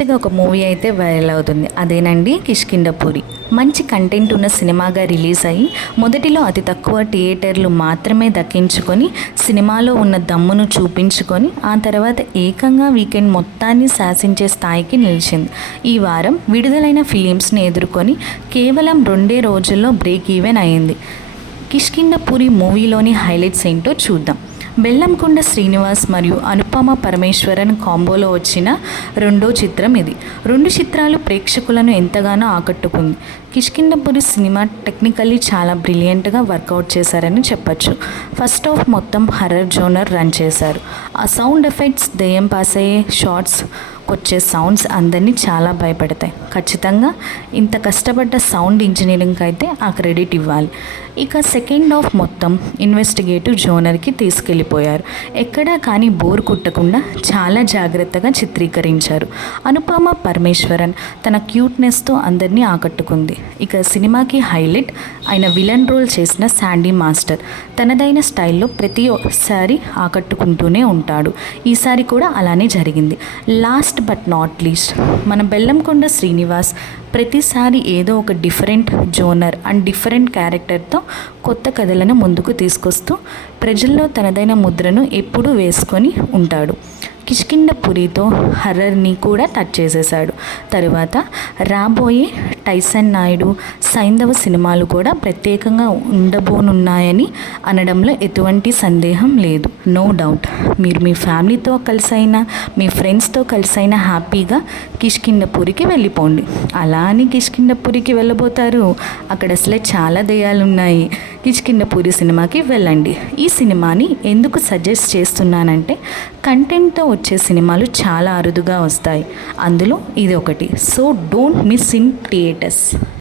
లేటెస్ట్గా ఒక మూవీ అయితే వైరల్ అవుతుంది. అదేనండి కిష్కింధపురి. మంచి కంటెంట్ ఉన్న సినిమాగా రిలీజ్ అయ్యి మొదటిలో అతి తక్కువ థియేటర్లు మాత్రమే దక్కించుకొని సినిమాలో ఉన్న దమ్మును చూపించుకొని ఆ తర్వాత ఏకంగా వీకెండ్ మొత్తాన్ని శాసించే స్థాయికి నిలిచింది. ఈ వారం విడుదలైన ఫిలిమ్స్ని ఎదుర్కొని కేవలం 2 రోజుల్లో బ్రేక్ ఈవెన్ అయింది. కిష్కింధపురి మూవీలోని హైలైట్స్ ఏంటో చూద్దాం. బెల్లంకొండ శ్రీనివాస్ మరియు అనుపమ పరమేశ్వరన్ కాంబోలో వచ్చిన రెండో చిత్రం ఇది. 2 చిత్రాలు ప్రేక్షకులను ఎంతగానో ఆకట్టుకుంది. కిష్కింధపురి సినిమా టెక్నికల్లీ చాలా బ్రిలియంట్గా వర్కౌట్ చేశారని చెప్పచ్చు. ఫస్ట్ హాఫ్ మొత్తం హర్రర్ జోనర్ రన్ చేశారు. ఆ సౌండ్ ఎఫెక్ట్స్, దెయ్యం పాస్ అయ్యే షార్ట్స్, వచ్చే సౌండ్స్ అందరినీ చాలా భయపెడతాయి. ఖచ్చితంగా ఇంత కష్టపడ్డ సౌండ్ ఇంజనీరింగ్కి అయితే ఆ క్రెడిట్ ఇవ్వాలి. ఇక సెకండ్ హాఫ్ మొత్తం ఇన్వెస్టిగేటివ్ జోనర్కి తీసుకెళ్ళిపోయారు. ఎక్కడా కానీ బోర్ కుట్టకుండా చాలా జాగ్రత్తగా చిత్రీకరించారు. అనుపమ పరమేశ్వరన్ తన క్యూట్నెస్తో అందరినీ ఆకట్టుకుంది. ఇక సినిమాకి హైలైట్ ఆయన విలన్ రోల్ చేసిన శాండీ మాస్టర్ తనదైన స్టైల్లో ప్రతిసారి ఆకట్టుకుంటూనే ఉంటాడు. ఈసారి కూడా అలానే జరిగింది. లాస్ట్ బట్ నాట్ లీస్ట్ మన బెల్లంకొండ శ్రీనివాస్ ప్రతిసారి ఏదో ఒక డిఫరెంట్ జోనర్ అండ్ డిఫరెంట్ క్యారెక్టర్తో కొత్త కథలను ముందుకు తీసుకొస్తూ ప్రజల్లో తనదైన ముద్రను ఎప్పుడూ వేసుకొని ఉంటాడు. కిష్కింధపురితో హర్రర్ని కూడా టచ్ చేసేశాడు. తరువాత రాబోయే టైసన్ నాయుడు, సైంధవ సినిమాలు కూడా ప్రత్యేకంగా ఉండబోనున్నాయని అనడంలో ఎటువంటి సందేహం లేదు. నో డౌట్ మీరు మీ ఫ్యామిలీతో కలిసైనా మీ ఫ్రెండ్స్తో కలిసైనా హ్యాపీగా కిష్కింధపురికి వెళ్ళిపోండి. అలా అని కిష్కింధపురికి వెళ్ళబోతారు, అక్కడ అసలే చాలా దెయ్యాలు ఉన్నాయి. కిష్కింధపురి సినిమాకి వెళ్ళండి. ఈ సినిమాని ఎందుకు సజెస్ట్ చేస్తున్నానంటే కంటెంట్తో వచ్చే సినిమాలు చాలా అరుదుగా వస్తాయి. అందులో ఇది ఒకటి. So don't miss in theatres.